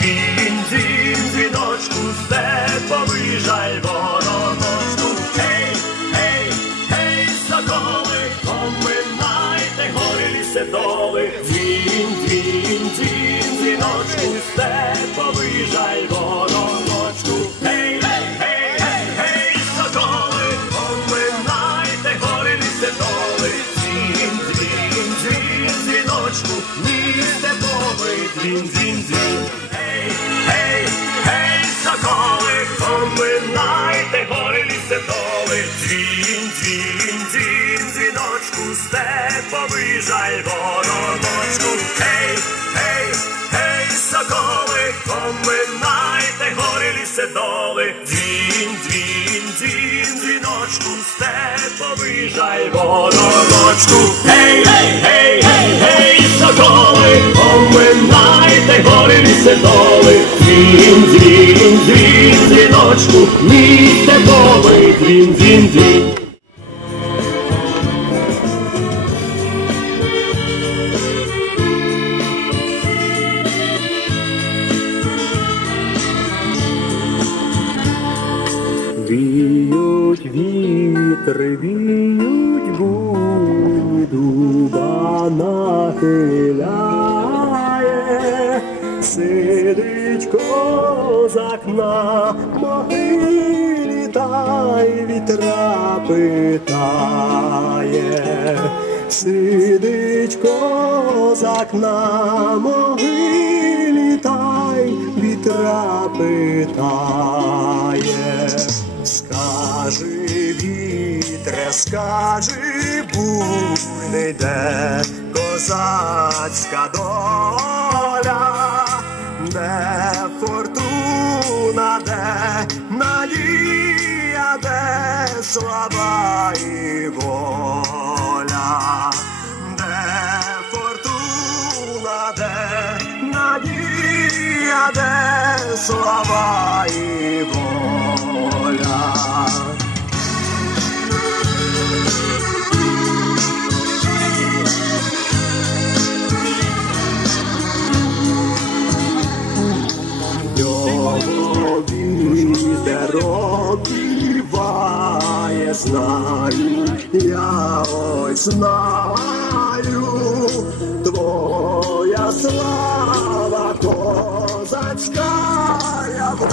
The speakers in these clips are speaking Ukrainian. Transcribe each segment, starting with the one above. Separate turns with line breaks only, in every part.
Дзвін, дзвін, дзвіночку, степовий жаль вороночку. Гей, гей, гей, соколи, поминайте гори ліси доли. Дзвін, дзвін, дзвін, дзвіночку, степовий жаль вороночку. Гей, гей, гей, гей, гей, соколи, поминайте гори ліси доли. Дзвін, дзвін, дзвін, дзвіночку, мій степовий дзвін, дзвін, дзвін. Дзвіночку, степовий жаль вороночку. Гей, гей, гей, соколи, поминайте гори ліси доли. Дзвін, дзвін, дзвін, дзвіночку, степовий жаль вороночку. Гей, гей, гей, гей, гей, соколи, поминайте гори ліси доли. Дзвін, дзвін, дзвін, дзвіночку, мій степовий дзвін, дзвін, дзвін.
Віють вітри, віють дуба нахиляє, сидить козак на могилі, та й вітра питає, сидить козак на могилі, та й вітра питає. Скажи, вітре, скажи, буйний, де козацька доля, де фортуна, де надія, де слава і воля, де фортуна, де надія, де слава і обіває, знаю, я ось знаю, твоя слава козацька, я в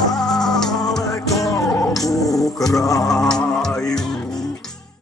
далекому краю.